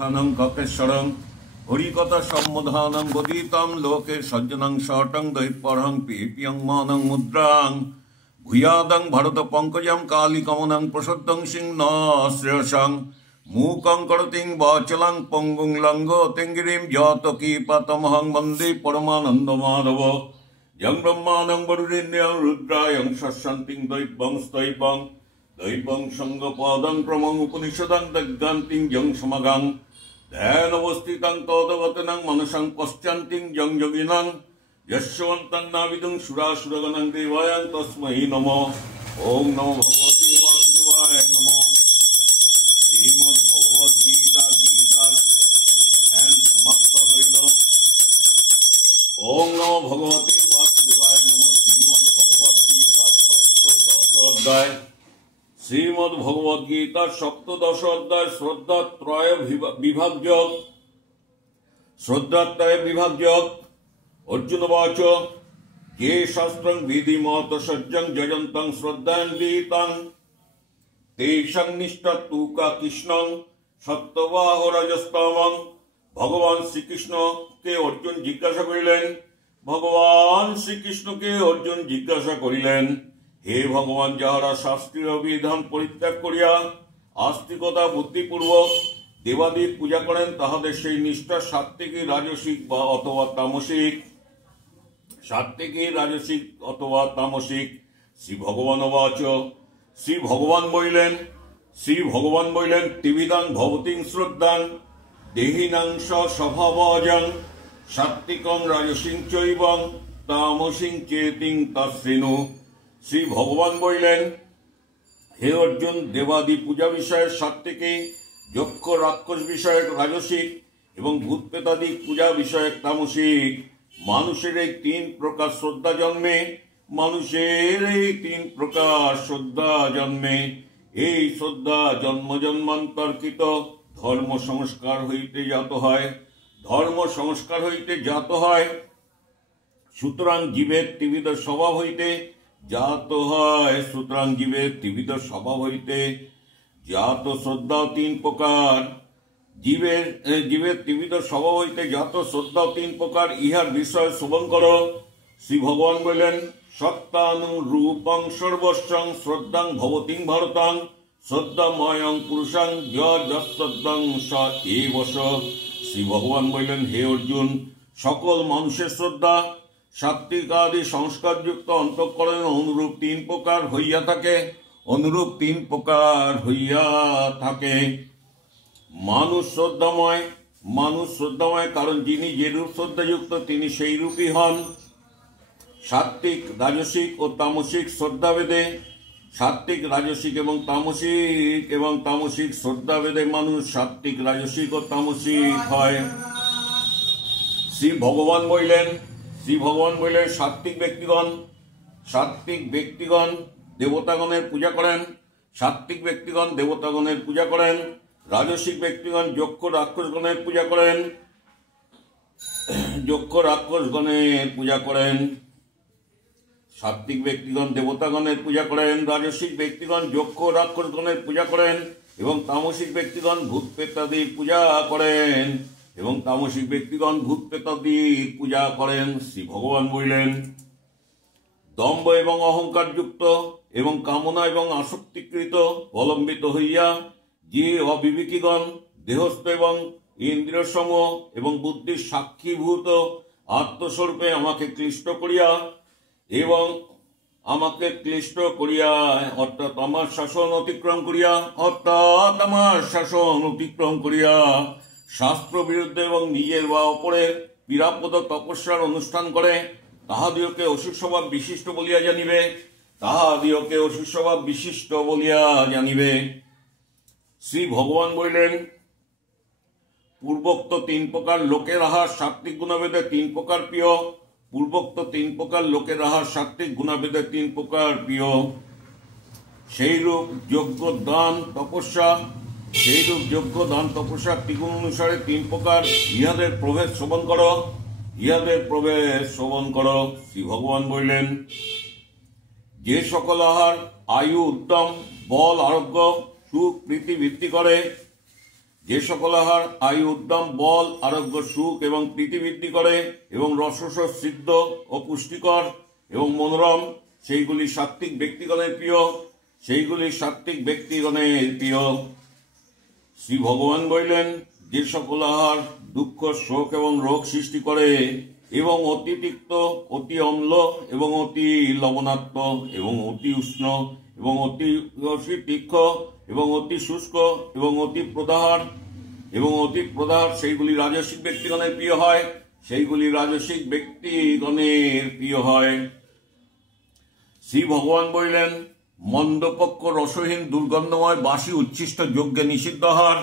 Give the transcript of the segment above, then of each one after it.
থানং ককেশ্বরং হরিকথা সম্মোধানং গদিতং লোকে সজ্জনং শটং দৈপরং পিপিয়ং মানং মুদ্রাং ভূয়াদং ভারত পঙ্কজং কালিকমনং প্রসদ্যং সিংহ শ্রেয়সং মূকং করতিং বাচলং পঙ্গুং লঙ্ঘোতিং গিরিম জাতকী পাতমহং বন্দে পরমানন্দ মাধব যং ব্রহ্মাণং বরুণেন্দ্রং রুদ্রায়ং শস্যন্তিং দৈবং স্তৈবং দৈবং সঙ্গপদং ক্রমং উপনিষদং দগ্গান্তিং যং সমগাং ধ্যানবস্থিতং তদবতনং মনসং পশ্চান্তিং যং যোগিনং যশবন্তং নাবিদুং সুরাসুরগণং দেবায়ং তস্मै নমঃ। ওম নমো ভগবতে বাসুদেবায় নমঃ। শ্রীমদ্ ভগবদ গীতা গীতার সমাপ্ত হইল। ওম নমো ভগবতে বাসুদেবায় নমঃ। শ্রীমদ্ ভগবদ গীতার সপ্তদশ অধ্যায়। শ্রীমদ্ ভগবদ গীতার সপ্তদশ অধ্যায় শ্রদ্ধাত্রয় বিভাগযোগ। অর্জুনবাচ কে শাস্ত্রং বিধিমত সজ্জং যজন্তং শ্রদ্ধান্বিতাং তেষাং নিষ্ঠা তুকা কৃষ্ণং সত্যবাহ রাজস্তমং। ভগবান শ্রীকৃষ্ণকে অর্জুন জিজ্ঞাসা করিলেন, হে ভগবান, যাহারা শাস্ত্রীয় বিধান পরিত্যাগ করিয়া আস্তিকতা বুদ্ধিপূর্বক দেবাদির পূজা করেন, তাহাদের সেই নিষ্ঠা সাত্ত্বিক, রাজসিক অথবা তামসিক। শ্রী ভগবান বলিলেন ত্রিবিধাং ভবতিং শ্রদ্ধাং দেহিনাং স্বভাবজং সাত্ত্বিকং রাজসিং চৈবং তামসিং চেতিং তৎসৃণু। শ্রী ভগবান বলিলেন, হে অর্জুন, দেবাদি পূজা বিষয়ক সাত্ত্বিকী, যক্ষ রাক্ষস বিষয়ক রাজসিক এবং ভূত প্রেতাদি পূজা বিষয়ক তামসিক। মানুষের এই তিন প্রকার শ্রদ্ধা জন্মে। এই শ্রদ্ধা জন্ম জন্মান্তর্কিত ধর্ম সংস্কার হইতে জাত হয়। সুতরাং জীবের ত্রিবিধ স্বভাব হইতে জাত শ্রদ্ধাও তিন প্রকার। জীবের ত্রিবিধ স্বভাব হইতে জাত শ্রদ্ধাও তিন প্রকার, ইহার বিষয় শ্রবণ কর। শ্রী ভগবান বললেন, সত্তানু রূপং সর্বস্বং শ্রদ্ধাং ভবতিং ভারতাং শ্রদ্ধাময়ং পুরুষাং যশ্রদ্ধাং স এবশ। শ্রী ভগবান বললেন, হে অর্জুন, সকল মানুষের শ্রদ্ধা সাত্ত্বিক আদি সংস্কারযুক্ত অন্তঃকরণে অনুরূপ তিন প্রকার হইয়া থাকে। মানুষ শ্রদ্ধাময়, কারণ যিনি যেরূপ শ্রদ্ধাযুক্ত তিনি সেই রূপই হন। সাত্ত্বিক, রাজসিক ও তামসিক শ্রদ্ধাভেদে তামসিক শ্রদ্ধাভেদে মানুষ সাত্ত্বিক, রাজসিক ও তামসিক হয়। শ্রী ভগবান বললেন, সাত্ত্বিক ব্যক্তিগণ দেবতাগণের পূজা করেন। রাজসিক ব্যক্তিগণ যক্ষ রাক্ষসগণের পূজা করেন। সাত্ত্বিক ব্যক্তিগণ দেবতাগণের পূজা করেন, রাজসিক ব্যক্তিগণ যক্ষ রাক্ষসগণের পূজা করেন এবং তামসিক ব্যক্তিগণ ভূত প্রেতাদির পূজা করেন। শ্রী ভগবান বললেন, দম্ভ এবং অহংকার যুক্ত এবং কামনা এবং আসক্তিকৃত অবলম্বিত হইয়া যে অবিবেকীগণ দেহস্থ এবং ইন্দ্রিয় সমূহ এবং বুদ্ধির সাক্ষীভূত আত্মস্বরূপে আমাকে ক্লিষ্ট করিয়া অর্থাৎ আমার শাসন অতিক্রম করিয়া শাস্ত্র বিরুদ্ধে এবং নিজের বা অপরের পীড়াপদ তপস্যার অনুষ্ঠান করে, তাহাদিওকে অসুর স্বভাব বিশিষ্ট বলিয়া জানিবে। শ্রী ভগবান বলিলেন, পূর্বোক্ত তিন প্রকার লোকের আহার সাত্ত্বিক গুণভেদে তিন প্রিয়। সেইরূপ যজ্ঞ দান তপস্যা ত্রিগুণ অনুসারে তিন প্রকার, ইহাদের প্রভেদ শ্রবণ কর। শ্রী ভগবান বললেন, যে সকল আহার আয়ু, উদ্যম, বল, আরোগ্য, সুখ, প্রীতি বৃদ্ধি করে, যে সকল আহার আয়ু উদ্যম বল আরোগ্য সুখ এবং প্রীতি বৃদ্ধি করে এবং রসস সিদ্ধ ও পুষ্টিকর এবং মনোরম, সেইগুলি সাত্ত্বিক ব্যক্তিগণের প্রিয়, সেইগুলি সাত্ত্বিক ব্যক্তিগণের প্রিয়। শ্রী ভগবান বললেন, যে সকল আহার দুঃখ শোক এবং রোগ সৃষ্টি করে এবং অতি তিক্ত, অতি অম্ল এবং অতি লবণাক্ত এবং অতি উষ্ণ এবং অতি তীক্ষ্ণ এবং অতি শুষ্ক এবং অতি প্রদাহার সেইগুলি রাজসিক ব্যক্তিগণের প্রিয় হয়, সেইগুলি রাজসিক ব্যক্তিগণের প্রিয় হয়। শ্রী ভগবান বললেন, মন্দপক্ষ রসহীন দুর্গন্ধময় বাসি উচ্ছিষ্ট যজ্ঞে নিষিদ্ধ আহার,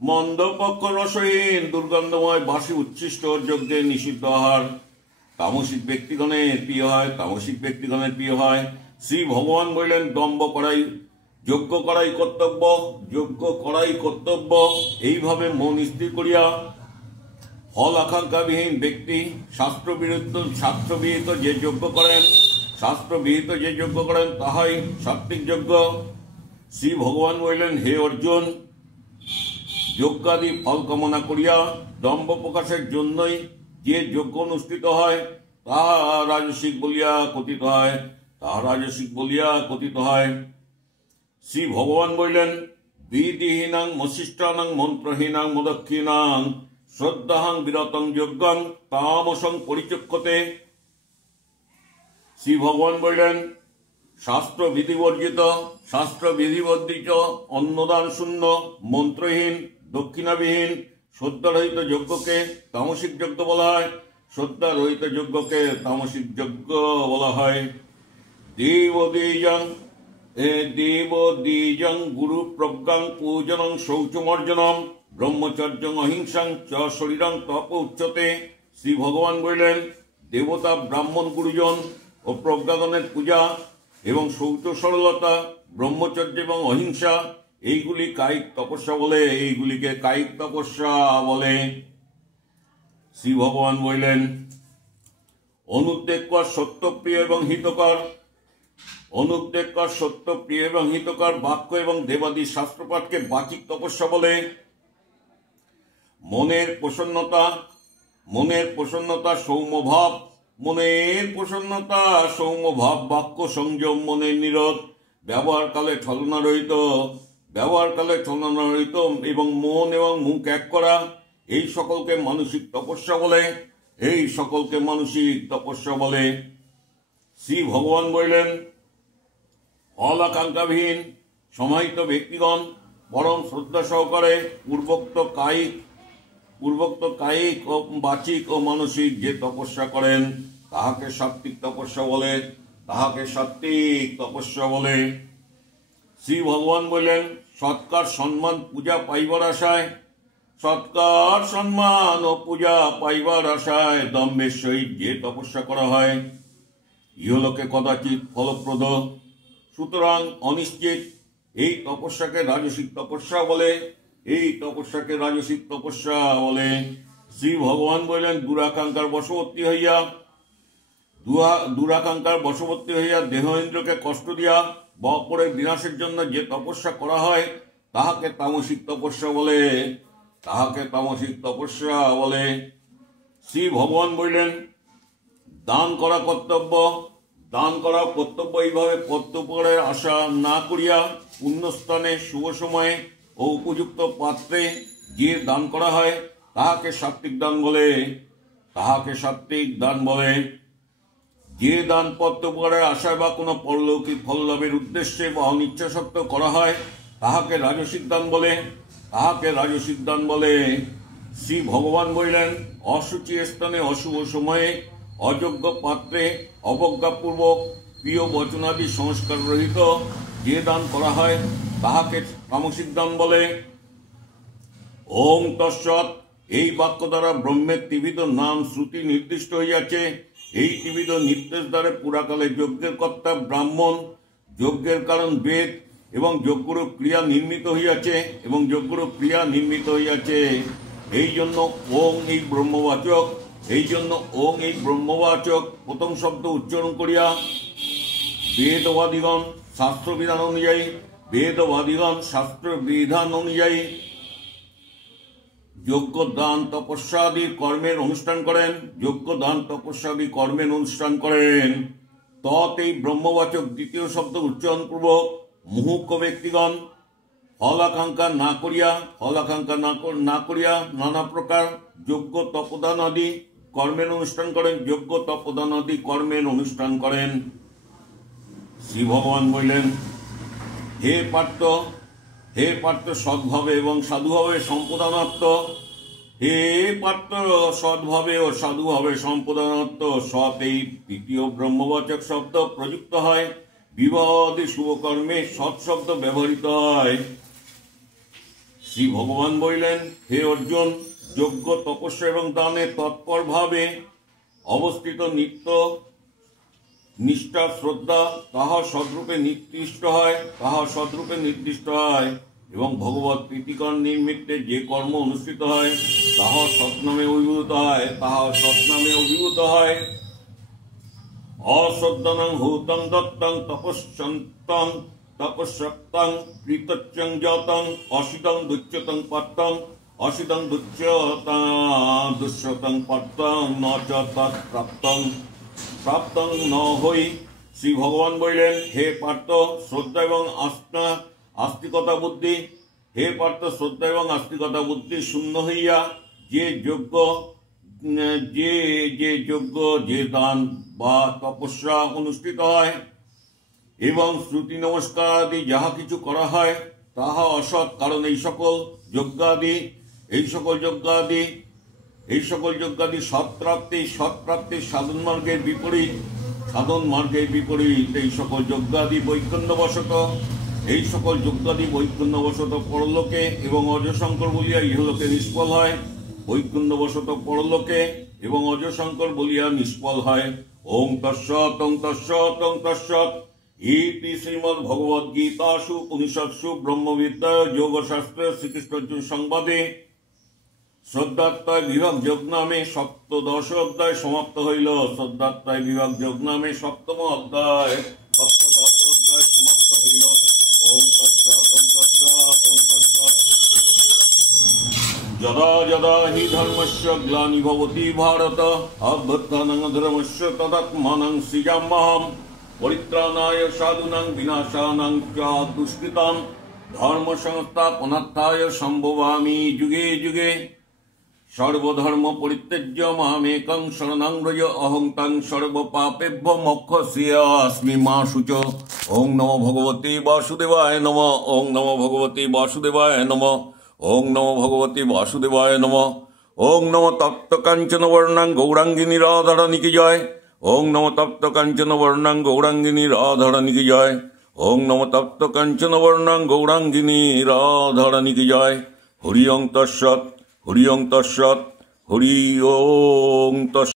মন্দপক্ষ রসহীন দুর্গন্ধময় বাসি উচ্ছিষ্ট যজ্ঞে নিষিদ্ধ আহার তামসিক ব্যক্তিগণের প্রিয় হয়, তামসিক ব্যক্তিগণের প্রিয় হয়। শ্রী ভগবান বললেন, দম্ভ করাই যজ্ঞ করাই কর্তব্য, যজ্ঞ করাই কর্তব্য। এইভাবে মন স্থির করিয়া ফল আকাঙ্ক্ষাবিহীন ব্যক্তি শাস্ত্রবিহিত যে যজ্ঞ করেন তাহাই সাত্ত্বিক যজ্ঞ। শ্রী ভগবান বললেন, হে অর্জুন, যজ্ঞাদি ফল কামনা করিয়া দম্ভ প্রকাশের জন্যই যে যজ্ঞ অনুষ্ঠিত হয় তাহা রাজসিক বলিয়া কথিত হয়, শ্রী ভগবান বললেন, বিধিহীনাং মশিষ্টানাং মন্ত্রহীনাং মদক্ষিণাং শ্রদ্ধাহাং বিরতং যজ্ঞং তামসং পরিচক্ষতে। শ্রী ভগবান বললেন, শাস্ত্র বিধিবর্জিত অন্নদান শূন্য মন্ত্রহীন দক্ষিণাবিহীন শ্রদ্ধারহিত যজ্ঞকে তামসিক যজ্ঞ বলা হয়, শ্রদ্ধারহিত যজ্ঞকে তামসিক যজ্ঞ বলা হয়। দেবদ্বিজং গুরু প্রজ্ঞাং পূজনং শৌচমর্জনম ব্রহ্মচর্যং অহিংসাং চ শরীরং তপ উচ্চতে। শ্রী ভগবান বললেন, দেবতা ব্রাহ্মণ গুরুজন ও প্রজ্ঞাগণের পূজা এবং শৌচ সরলতা ব্রহ্মচর্য এবং অহিংসা এইগুলিকে কায়িক তপস্যা বলে। শ্রী ভগবান বললেন, অনুদ্বেগ সত্যপ্রিয় এবং হিতকর বাক্য এবং দেবাদি শাস্ত্রপাঠকে বাচিক তপস্যা বলে। মনের প্রসন্নতা সৌম্যভাব বাক্য সংযম মনের নিরোধ ব্যবহারকালে ছলনারহিত এবং মন এবং মুখ এক করা, এই সকলকে মানসিক তপস্যা বলে। শ্রী ভগবান বললেন, ফল আকাঙ্ক্ষাবিহীন সমাহিত ব্যক্তিগণ পরম শ্রদ্ধা সহকারে পূর্বোক্ত কায়িক ও বাচিক ও মানসিক যে তপস্যা করেন তাহাকে সাত্ত্বিক তপস্যা বলে। শ্রী ভগবান বললেন, সৎকার সম্মান ও পূজা পাইবার আশায় দম্ভের সহিত যে তপস্যা করা হয় ইহলোকে কদাচিৎ ফলপ্রদ, সুতরাং অনিশ্চিত এই তপস্যাকে রাজসিক তপস্যা বলে। শ্রী ভগবান বললেন, দুরাকাঙ্ক্ষার বশবর্তী হইয়া দেহ ইন্দ্রকে কষ্ট দিয়া বা অপরের বিনাশের জন্য যে তপস্যা করা হয় তাহাকে তামসিক তপস্যা বলে। শ্রী ভগবান বললেন, দান করা কর্তব্য এইভাবে কর্তব্যের আশা না করিয়া পুণ্যস্থানে শুভ সময়ে ও উপযুক্ত পাত্রে যে দান করা হয় তাহাকে সাত্ত্বিক দান বলে। যে দান কর্তব্যের আশায় বা কোনো পরলৌকিক ফল লাভের উদ্দেশ্যে বা অনিচ্ছা সত্ত্বেও করা হয় তাহাকে রাজসিক দান বলে। শ্রী ভগবান বললেন, অশুচি স্থানে অশুভ সময়ে অযোগ্য পাত্রে অবজ্ঞাপূর্বক প্রিয় বচনাদি সংস্কার রহিত যে দান করা হয় তাহাকে তামসিক দান বলে। ওম তৎসৎ। এই বাক্য দ্বারা ব্রহ্মের ত্রিবিধ নাম শ্রুতি নির্দিষ্ট হইয়াছে। এই ত্রিবিধ নির্দেশ দ্বারা পুরাকালে যজ্ঞের কর্তা ব্রাহ্মণ, যজ্ঞের কারণ বেদ এবং যজ্ঞরূপ ক্রিয়া নির্মিত হইয়াছে। এই জন্য ওং এই ব্রহ্মবাচক প্রথম শব্দ উচ্চারণ করিয়া বেদবাদীগণ শাস্ত্র বিধান অনুযায়ী যজ্ঞ দান তপস্যা আদি কর্মের অনুষ্ঠান করেন, যজ্ঞ দান তপস্যা আদি কর্মের অনুষ্ঠান করেন। তৎ এই ব্রহ্মবাচক দ্বিতীয় শব্দ উচ্চারণপূর্বক মুহুক্ষ ব্যক্তিগণ ফলাকাঙ্ক্ষা না করিয়া নানা প্রকার যজ্ঞ তপদান আদি কর্মের অনুষ্ঠান করেন, যজ্ঞ তপদান আদি কর্মের অনুষ্ঠান করেন। শ্রী ভগবান বললেন, হে পার্থ সদ্ভাবে এবং সাধুভাবে সম্পদানাত্ম, হে পার্থ সদ্ভাবে ও সাধুভাবে সম্পদানাত্ম। সৎ এই তৃতীয় ব্রহ্মবাচক শব্দ প্রযুক্ত হয়, বিবাহ আদি শুভকর্মে সৎ শব্দ ব্যবহৃত হয়। শ্রী ভগবান বললেন, হে অর্জুন, যজ্ঞ তপস্যা এবং দানে তৎপর ভাবে অবস্থিত নিত্য নিষ্ঠা শ্রদ্ধা তাহা সদ্রূপে নির্দিষ্ট হয় এবং ভগবত প্রীতিকর নিমিত্তে যে কর্ম অনুষ্ঠিত হয় তাহা সৎনামে অভিভূত হয়। অশ্রদ্ধনং হুতং দত্তং তপস্যন্তং তপস্যক্তং কৃতচ্যং জাতং অসিদং দুচ্যতং পাত্তং অসিদং দুচ্যতং পাত্তং ন চ তৎ প্রাপ্তং ন হই। শ্রী ভগবান বললেন, হে পার্থ, শ্রদ্ধা এবং আস্তিকতা বুদ্ধি শূন্য হইয়া যে যজ্ঞ যে দান বা তপস্যা অনুষ্ঠিত হয় এবং শ্রুতি নমস্কার আদি যাহা কিছু করা হয় তাহা অসৎ, কারণ এই সকল যজ্ঞাদি সৎপ্রাপ্তির সাধন মার্গের বিপরীত। এই সকল যজ্ঞাদি বৈকুণ্ঠবশত পরলোকে এবং অজশঙ্কর বলিয়া ইহলোকে নিষ্ফল হয়। বৈকুণ্ঠবশত পরলোকে এবং অজশঙ্কর বলিয়া নিষ্ফল হয়। ওং তৎসৎ ওং তৎসৎ ওং তৎসৎ। ইতি শ্রীমদ্ ভগবদ গীতাসু উপনিষৎসু ব্রহ্মবিদ্যা যোগশাস্ত্রে শ্রীকৃষ্ণ সংবাদে শ্রদ্ধাত্ময় বিভাগ যোগ নামে সপ্তদশ অধ্যায় সমাপ্ত হইল। শ্রদ্ধাত্ময় বিভাগ যোগ নামে সপ্তম অধ্যায় সমাপ্ত হইল। ওম তৎসৎ ওম তৎসৎ ওম তৎসৎ। যদা যদা হি ধর্মস্য গ্লানি ভবতি ভারত অভ্যুত্থানং ধর্মস্য তদাত্মানং সৃজাম্যহম পরিত্রাণায় সাধুনাং বিনাশানাং চ দুষ্কৃতাং ধর্ম সংস্থাপনার্থায় সম্ভবামি যুগে যুগে। সর্বধর্ম পরিত্যজ্য মামেকং শরণং ব্রজ অহং তং সর্বপাপেভ্য মোক্ষস্যাস্মি মা শুচ। ওং নমো ভগবতে বাসুদেবায় নমঃ। ওং নমো ভগবতে বাসুদেবায় নমঃ। ওং নমো ভগবতে বাসুদেবায় নমঃ। ওং নমো তপ্ত কাঞ্চন বর্ণাং গৌরাঙ্গিনী রাধারানী কি জয়। ওং নমো তপ্ত কাঞ্চন বর্ণাং গৌরাঙ্গিনী রাধারানী কি জয়। ওং নমো তপ্ত কাঞ্চন বর্ণাং গৌরাঙ্গিনী রাধারানী কি জয়। হরি ওং তৎসৎ, হরি ওং তৎসৎ, হরি ওং তৎসৎ।